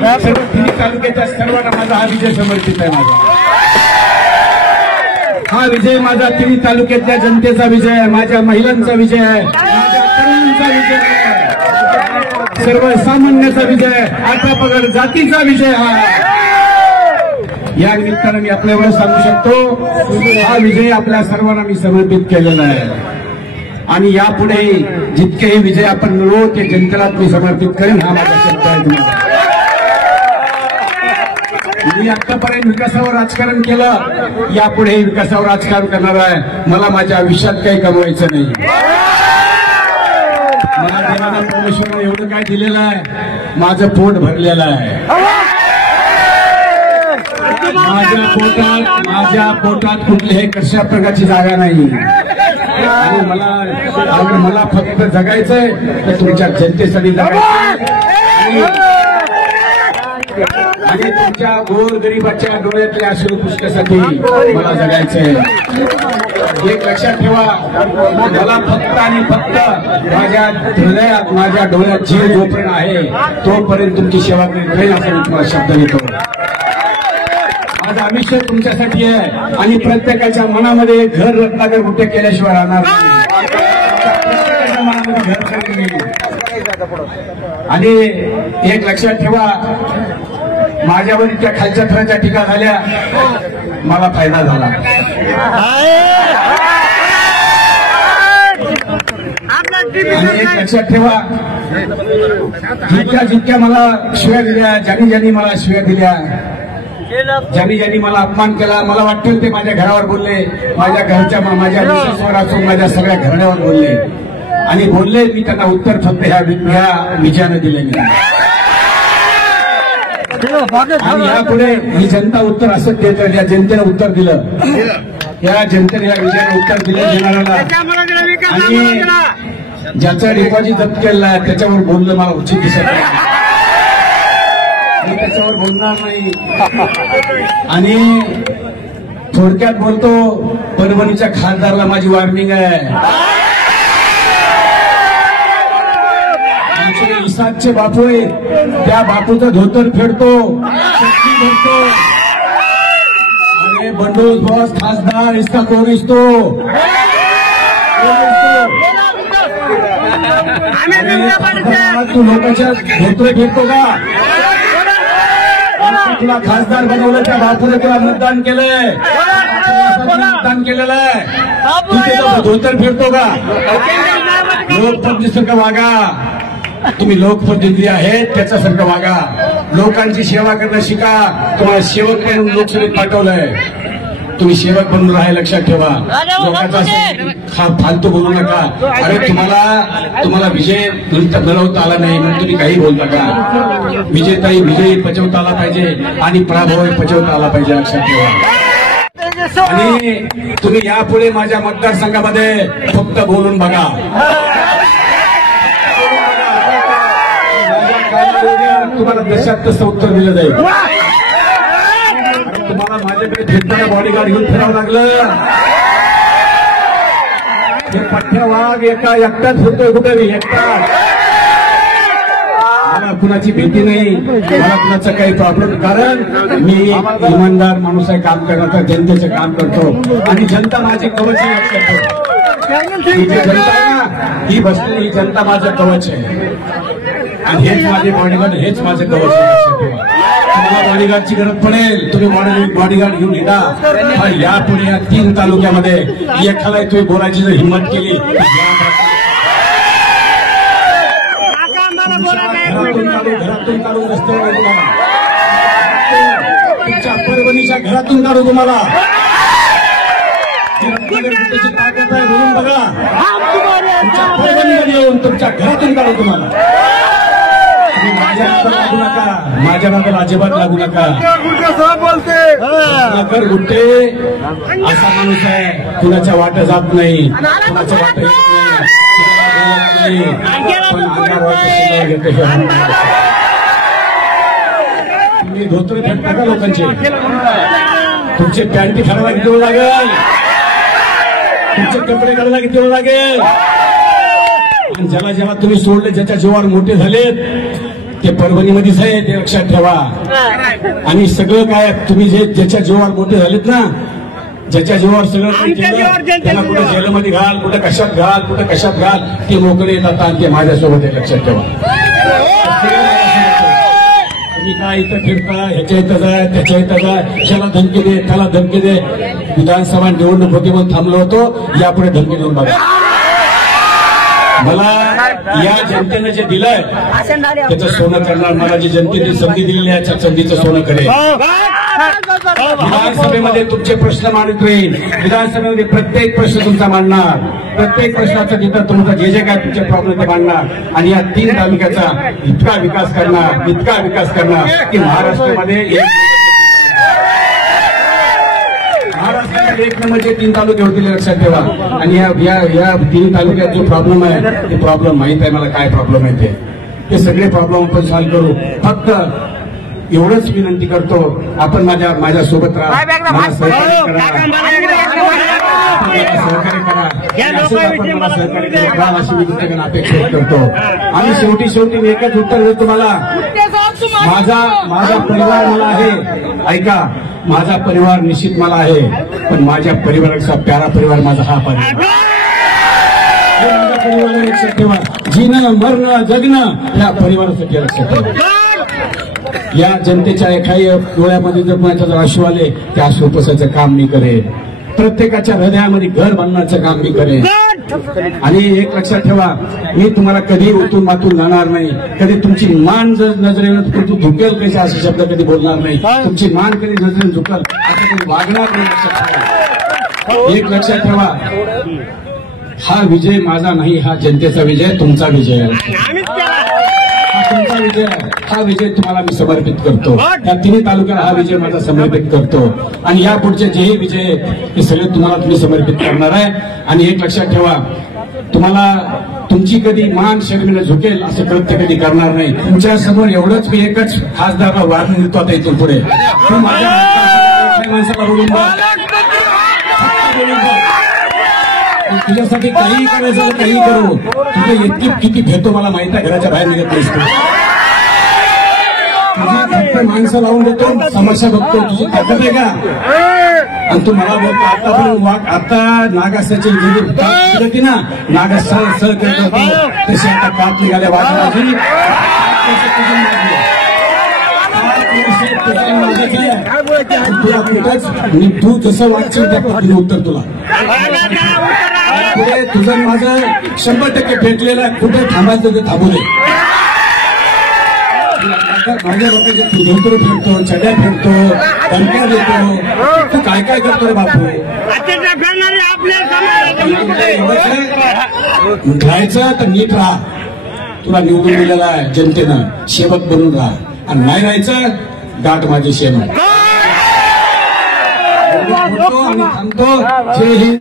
सर्व तिन्ही तालुक्याच्या सर्वांना माझा हा विजय समर्पित आहे. माझा हा विजय माझा तिन्ही तालुक्यातल्या जनतेचा विजय आहे, माझ्या महिलांचा विजय आहे, माझ्या तरुणांचा विजय आहे, सर्वसामान्याचा विजय आहे, आठा पगड जातीचा विजय हा. या निमित्तानं मी आपल्यावर सांगू शकतो हा विजय आपल्या सर्वांना मी समर्पित केलेला आहे. आणि यापुढे जितकेही विजय आपण मिळवू ते जनतेला मी समर्पित करेन हा माझा शब्द आहे. तुम्हाला मी आतापर्यंत विकासावर राजकारण केलं, यापुढे विकासावर राजकारण करणार आहे. मला माझ्या आयुष्यात काही कमवायचं नाही. मला देवाला परमेश्वराने एवढं काय दिलेलं आहे, माझं पोट भरलेलं आहे. माझ्या पोटात कुठल्याही कशा प्रकारची जागा नाही. आणि मला फक्त जगायचंय तर तुमच्या जनतेसाठी जगायचं आणि तुमच्या गोरगरिबाच्या डोळ्यातल्या अश्रू पुसण्यासाठी मला जगायचंय. एक लक्षात ठेवा, मला फक्त आणि फक्त माझ्या हृदयात माझ्या डोळ्यात जीव जोपर्यंत आहे तोपर्यंत तुमची सेवा करेन असं मी तुम्हाला शब्द देतो. माझं आयुष्य तुमच्यासाठी आहे आणि प्रत्येकाच्या मनामध्ये घर रत्नाकर कुठे केल्याशिवाय राहणार नाही. प्रत्येकाच्या मनामध्ये घर करेन. आणि एक लक्षात ठेवा, माझ्यावर इतक्या खालच्या थराच्या टीका झाल्या, मला फायदा झाला. आणि एक लक्षात ठेवा, जितक्या मला शिव्या दिल्या, ज्यांनी मला शिव्या दिल्या, ज्यांनी मला अपमान केला, मला वाटतं ते माझ्या घरावर बोलले, माझ्या घरच्या माझ्या विश्वासावर असून माझ्या सगळ्या घराण्यावर बोलले आणि बोलले. मी त्यांना उत्तर फक्त ह्या विजयानं दिले. आणि यापुढे ही जनता उत्तर असंच देत, या जनतेनं उत्तर दिलं, या जनतेने या विजयाने उत्तर दिलं देणाऱ्याला. आणि ज्याचा डिपॉझिट जप्त केलेला आहे त्याच्यावर बोलणं मला उचित दिसत नाही. मी त्याच्यावर बोलणार नाही. आणि थोडक्यात बोलतो, परभणीच्या खासदारला माझी वॉर्निंग आहे. इसादचे बापू आहे, त्या बापूचं धोतर फेडतो, चक्की भरतो. अरे बंडोज बॉस खासदार इसका कोण असतो? तू लोकांच्या धोतर फेडतो का? तुला खासदार बनवलं, त्या बापूने तुला मतदान केलंय, मतदान केलेलं आहे, तू त्याचं धोतर फेडतो का? लोकप्रतिनिधीसारखं वागा. तुम्ही लोकप्रतिनिधी आहेत त्याच्यासारखं वागा. लोकांची सेवा करणं शिका. तुम्हाला सेवक म्हणून लोकसभेत पाठवलंय, तुम्ही सेवक बनून राहा. लक्षात ठेवा, लोकांचा फालतू बोलू नका. अरे तुम्हाला विजय मिळवता आला नाही म्हणून तुम्ही काही बोलता का? विजयी पचवता आला पाहिजे आणि पराभव पचवता आला पाहिजे. लक्षात ठेवा. आणि तुम्ही यापुढे माझ्या मतदारसंघामध्ये फक्त बोलून बघा. तुम्हाला देशात तसं उत्तर दिलं जाईल. तुम्हाला माझ्याकडे फिरताना बॉडीगार्ड घेऊन फिरावं लागलं. हे पठ्ठ्या वाघ एकटाच फिरतोय कुठेही, एकटाच. मला कुणाची भीती नाही, मला कुणाचा काही प्रॉब्लेम. कारण मी इमानदार माणूस आहे, काम करण्याचा, जनतेचं काम करतो आणि जनता माझे कवच आहे. ही जनता आहे ना, ही बसलेली ही जनता माझं कवच आहे आणि हेच माझे बॉडीगार्ड, हेच माझं कवच आहे. तुम्हाला बॉडीगार्डची गरज पडेल, तुम्ही बॉडीगार्ड घेऊन येता. पण यापुढे या 3 तालुक्यामध्ये एखादा तुम्ही बोलायची जर हिंमत केली, घरातून काढून रस्त्यावर तुम्हाला, तुमच्या परभणीच्या घरातून काढू तुम्हाला. त्याची ताकद आहे म्हणून बघा, तुमच्या परभणीमध्ये येऊन तुमच्या घरातून काढू तुम्हाला. माझ्या नादाला लागू नका, माझ्या नादाला अजिबात लागू नका. नगर गुट्टे असा माणूस आहे, कुणाच्या वाट जात नाही, कुणाच्या वाट येत नाही, पण तुम्ही धोतर फेकता का लोकांचे? तुमचे पॅन्टी खायला किती वेळ लागेल? तुमचे कपडे काढायला किती वेळ लागेल? आणि जेव्हा तुम्ही सोडले, ज्याच्या जीवावर मोठे झालेत ते परभणीमध्येच आहे, ते लक्षात ठेवा. आणि सगळं काय तुम्ही जे ज्याच्या जीवावर मोठे झालेत ना, ज्याच्या जीवावर सगळं काही केलं त्याला कुठे जेलमध्ये घाल, कुठे कशात घाल, कुठे कशात घाल, ते मोकळे येतात आणि ते माझ्यासोबत आहे, लक्षात ठेवा. तुम्ही काय इथं फिरता, ह्याच्या इथं जाय, त्याच्या इथं जाय, ह्याला धमकी दे, त्याला धमकी दे. विधानसभा निवडणूक होती म्हणून थांबलो होतो, यापुढे धमकी देऊन बघा. मला या जनतेने जे दिलंय त्याचं सोनं करणार. मला जी जनतेने संधी दिलेली आहे त्या संधीचं सोनं करेल. विधानसभेमध्ये तुमचे प्रश्न मांडत राहील. विधानसभेमध्ये प्रत्येक प्रश्न तुमचा मांडणार. प्रत्येक प्रश्नाचा तिथं तुमचा जे जे काय तुमचे प्रॉब्लेम ते मांडणार. आणि या 3 तालुक्याचा इतका विकास करणार की महाराष्ट्रामध्ये एक नंबरचे 3 तालुके होतील, लक्षात ठेवा. आणि या 3 तालुक्यात जो प्रॉब्लेम आहे ते प्रॉब्लेम माहित आहे मला, काय प्रॉब्लेम आहे ते सगळे प्रॉब्लेम आपण सॉल्व्ह करू. फक्त एवढंच विनंती करतो, आपण माझ्या सोबत राहा, मला सहकार्य करा, अशी मी तुमच्याकडे अपेक्षा करतो. आणि शेवटी एकच उत्तर देतो तुम्हाला. माझा परिवार मला आहे, ऐका, माझा परिवार निश्चित मला आहे, पण माझ्या परिवाराचा प्यारा परिवार माझा हा परिवार. माझ्या परिवाराला लक्षात ठेवा. जीणं मरणं जगणं या परिवारासाठी लक्षात ठेवा. या जनतेच्या एखादी डोळ्यामध्ये जर कोणाच्या अश्रू आले, त्या अश्रू पुसायचं काम मी करेन. प्रत्येकाच्या हृदयामध्ये घर बांधण्याचं काम मी करेन. आणि एक लक्षात ठेवा, मी तुम्हाला कधी उतून मातून जाणार नाही. कधी तुमची मान जर नजरेनं झुकेल कशी असे शब्द कधी बोलणार नाही. तुमची मान कधी नजरेनं झुकल असं कधी वागणार नाही, लक्षात ठेवा. एक लक्षात ठेवा, हा विजय माझा नाही, हा जनतेचा विजय, तुमचा विजय आहे. हा तुमचा विजय आहे. हा विजय तुम्हाला मी समर्पित करतो. या 3 तालुक्याला हा विजय माझा समर्पित करतो. आणि यापुढचे जेही विजय आहेत ते सगळे तुम्ही समर्पित करणार आहे. आणि एक लक्षात ठेवा, तुम्हाला तुमची कधी मान शर्मीला झुकेल असं कृत्य कधी करणार नाही. तुमच्या समोर एवढंच मी एकच खासदारला वाढून देतो आता इथून पुढे. तू माझ्या माणसाला बोलून तुझ्यासाठी काही करायचं तर काही करू. तुझं इतकी किती भेटतो मला माहित आहे, घराच्या बाहेर निघत नाहीस तू. तुझी फक्त माणसं लावून देतो, समस्या बघतो, तुझी ताकद आहे का? आणि तू मला बोलतो आतापर्यंत आता नागासाची होती ना, नागा सह करत होतो तशी आता कात निघाल्या वाजवाजी. तू जसं वागशील त्या पद्धतीने उत्तर तुला पुढे तुझं माझं 100% भेटलेलं आहे. कुठे थांबायचं ते थांबू दे. माझ्या लोकांचे तू धोतर फेडतो, चड्या फेडतो, धमक्या देतो, तू काय काय करतो रे बापू. राहायचं तर नीट राहा. तुला निवडून दिलेला आहे जनतेनं, सेवक बनून राहा. आणि नाही राहायचं गाठ माझी शेण. आणि थांबतो. जय हिंद.